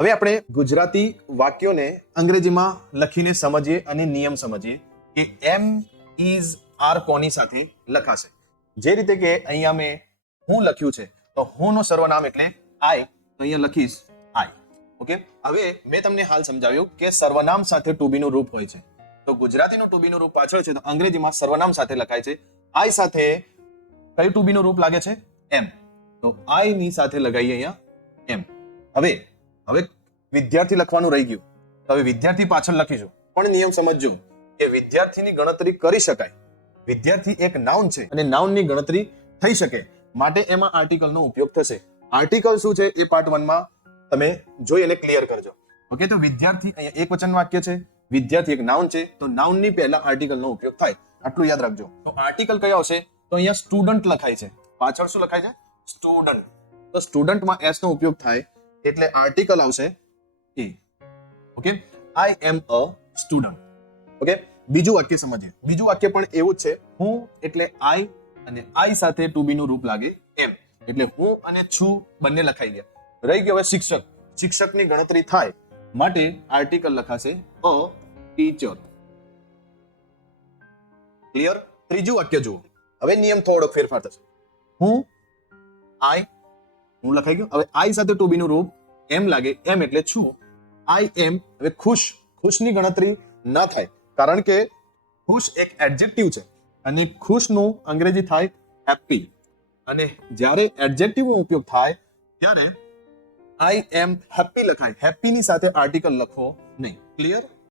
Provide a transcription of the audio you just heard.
હવે આપણે ગુજરાતી વાક્યોને અંગ્રેજીમાં લખીને સમજીએ અને નિયમ સમજીએ કે એમ ઇઝ આર કોની સાથે લખાશે. જે રીતે કે અહીંયા મેં હું લખ્યું છે તો હું નો સર્વનામ એટલે આઈ, તો અહીંયા લખીશ આઈ. ઓકે, હવે મેં તમને હાલ સમજાવ્યું કે સર્વનામ સાથે ટુ બી નું રૂપ હોય છે. તો ગુજરાતીનું ટુ બી નું રૂપ પાછળ છે, તો અંગ્રેજીમાં સર્વનામ સાથે લખાય છે. આઈ સાથે કયું ટુ બી નું રૂપ લાગે છે? એમ. તો આઈ ની સાથે લગાવીએ અહીંયા એમ. હવે વિદ્યાર્થી લખવાનું રહી ગયું, તો હવે વિદ્યાર્થી પાછળ લખીશું. પણ નિયમ સમજજો કે વિદ્યાર્થીની ગણતરી કરી શકાય. વિદ્યાર્થી એક નાઉન છે અને નાઉનની ગણતરી થઈ શકે માટે એમાં આર્ટિકલનો ઉપયોગ થશે. આર્ટિકલ શું છે એ પાર્ટ 1 માં તમે જોઈ અને ક્લિયર કરજો. ઓકે, તો વિદ્યાર્થી અહીંયા એક વચન વાક્ય છે, વિદ્યાર્થી એક નાઉન છે, તો નાઉનની પહેલા આર્ટિકલનો ઉપયોગ થાય, આટલું યાદ રાખજો. તો આર્ટિકલ કયા આવશે? તો અહીંયા સ્ટુડન્ટ લખાય છે, પાછળ શું લખાય છે? સ્ટુડન્ટ. તો સ્ટુડન્ટમાં એસ નો ઉપયોગ થાય એટલે આર્ટિકલ આવશે એ. Okay, I am a student. Okay, બીજું વાક્ય સમજીએ. બીજું વાક્ય પણ એવું જ છે. હું એટલે આઈ અને આઈ સાથે ટુ બી નું રૂપ લાગે એમ, એટલે હું અને છું બંને લખાઈ ગયા. રહી ગયો હવે શિક્ષક. શિક્ષકની ગણતરી થાય માટે આર્ટિકલ લખાશે અ ટીચર. ક્લિયર? ત્રીજું વાક્ય જુઓ. હવે નિયમ થોડો ફેરફાર થશે. હું આઈ, હું લખાઈ ગયો. હવે આઈ સાથે ટુ બી નું રૂપ એમ લાગે, એમ એટલે છું. આઈ એમ. હવે ખુશ, ખુશની ગણતરી ના થાય કારણ કે ખુશ એક એડજેક્ટિવ છે અને ખુશનું અંગ્રેજી થાય હેપી, અને જ્યારે એડજેક્ટિવનો ઉપયોગ થાય ત્યારે આઈ એમ હેપી લખાય. હેપી ની સાથે આર્ટિકલ લખો નહીં. ક્લિયર?